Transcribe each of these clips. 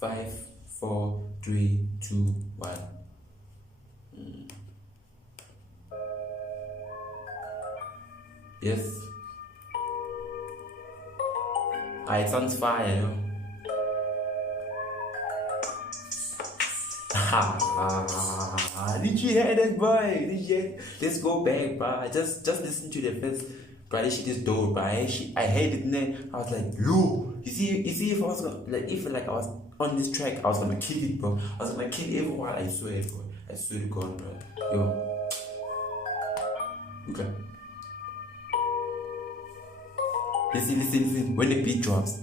5, 4, 3, 2, 1. Yes. It sounds fire, yo. Did you hear that, boy? Let's go back, bro. Just listen to the first. Bro, this shit is dope, bro. I hate it, man. I was like, yo, you see, if I was I was on this track, I was gonna kill it, bro. I was gonna kill everyone. I swear, bro. I swear to God, bro. Yo, okay. Listen. When the beat drops.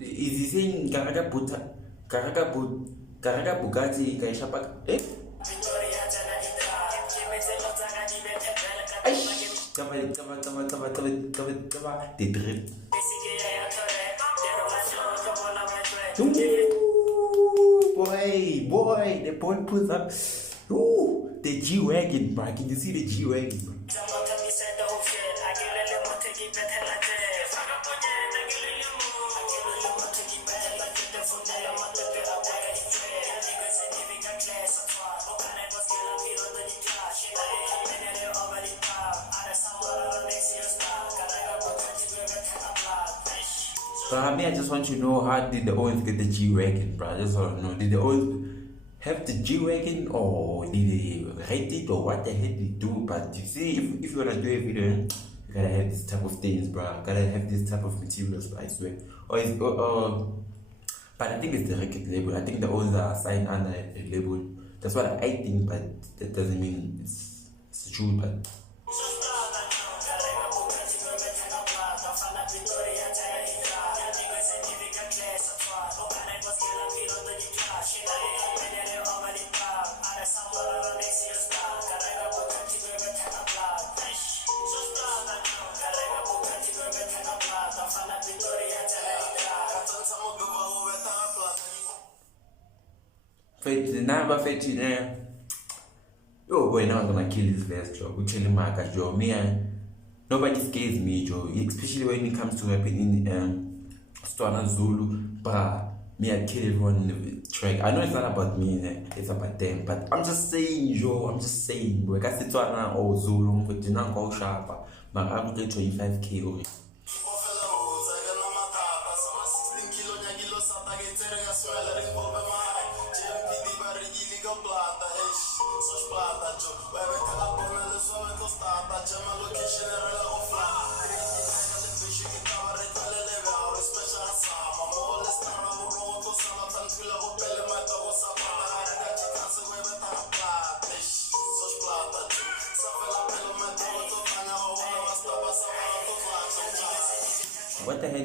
Is he saying Karaga Bugatti Kaishapak? Eh? The drip. Boy, the boy pulls up. Ooh, the G-Wagon, bro. Can you see the G-Wagon, bro? So I just want to know, how did the Owens get the G-Wagon, bro? I just want to know, did the Owens have the G-Wagon, or did they rate it, or what the hell did they do? But you see, if you wanna do a video, you gotta have this type of things, bro. Gotta have this type of materials, bro, I swear. But I think it's the record label. I think the Owens are signed under a label. That's what I think, but that doesn't mean it's true, but. Yo, boy, now I'm gonna kill this verse, Joe. We tell him, Joe. Nobody scares me, Joe. Especially when it comes to rapping in Stwana Zulu. But me, I kill everyone in the track. I know it's not about me, it's about them. But I'm just saying, Joe. I'm just saying, bro. I got Stwana or Zulu, but you're not going sharper. But I'm going to 25K already.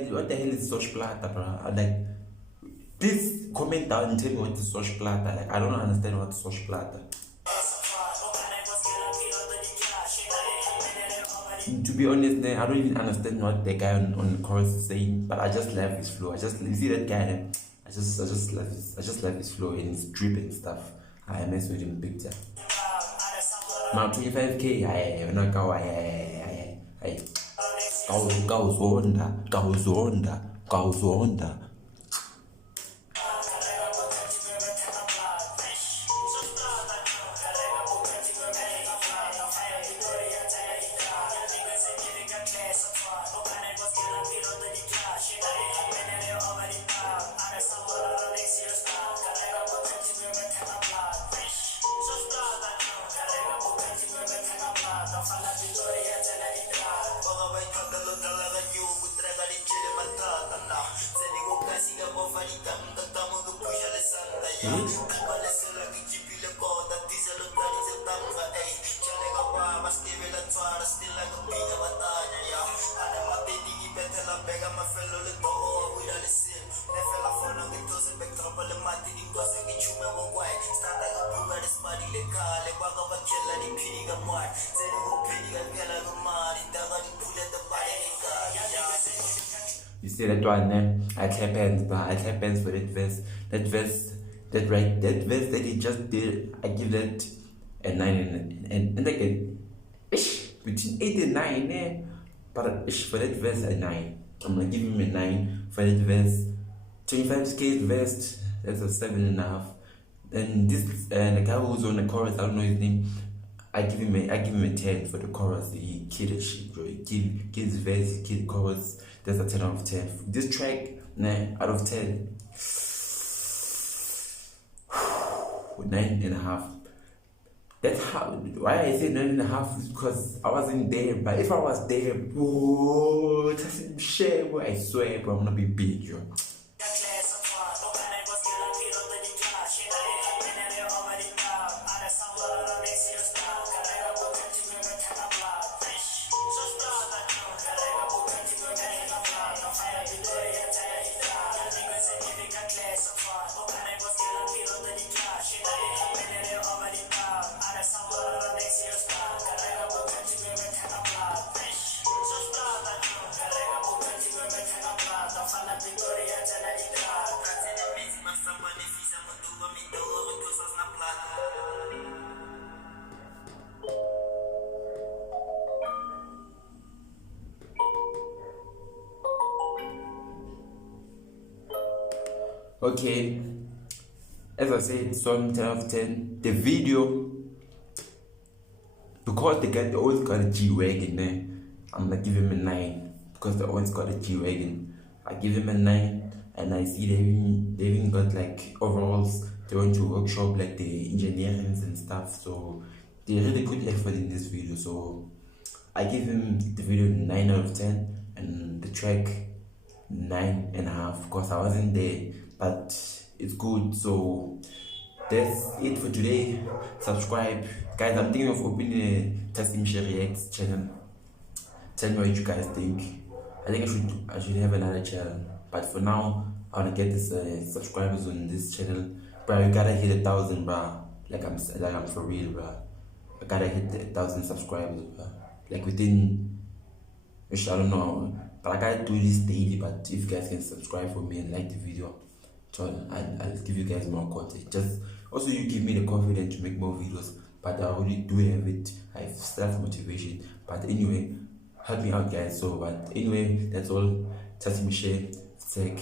What the hell is Sosh Plata, bro? Like, please comment down and tell me what is Sosh Plata. Like, I don't understand what is Sosh Plata. To be honest, I don't even understand what the guy on the chorus is saying, but I just love his flow. You see that guy? I just love his flow and his drip and stuff. I mess with him big time. Now 25K, goes on. You see that one, eh? I clap hands, but I clap hands for that verse. That verse, that verse that he just did, I give that a 9 and again, between 8 and 9, eh? But for that verse, a 9. I'm gonna give him a 9 for that verse. 25k verse, that's a 7.5. Then this the guy who's on the chorus, I don't know his name. I give him a 10 for the chorus. He killed the shit, bro. He killed his verse, he killed the chorus. That's a 10 out of 10. This track, 9 out of 10. 9.5. That's how. Why I say 9.5 is because I wasn't there. But if I was there, bro, Mpshe, bro, I swear, bro, I'm gonna be big, yo. Okay, as I said, song 10 out of 10. The video, because they always got a G-Wagon, I'm gonna give him a 9. Because they always got a G-Wagon, I give him a 9. And I see they even got like overalls. They went to workshop like the engineering and stuff. So they really put effort in this video. So I give him the video 9 out of 10 and the track 9.5 because I wasn't there, but it's good. So that's it for today. Subscribe, guys. I'm thinking of opening a Mpshe Reacts channel. Tell me what you guys think. I think I should have another channel, but for now I wanna get this subscribers on this channel. Bro, you gotta hit 1,000, bro. Like I'm for real, bro. I gotta hit 1,000 subscribers, bro. Like within, I don't know, but I gotta do this daily. But if you guys can subscribe for me and like the video, I'll give you guys more content. Just also you give me the confidence to make more videos. But I already do have it. I have self-motivation. But anyway, help me out, guys. So but anyway, that's all. Mpshe, take.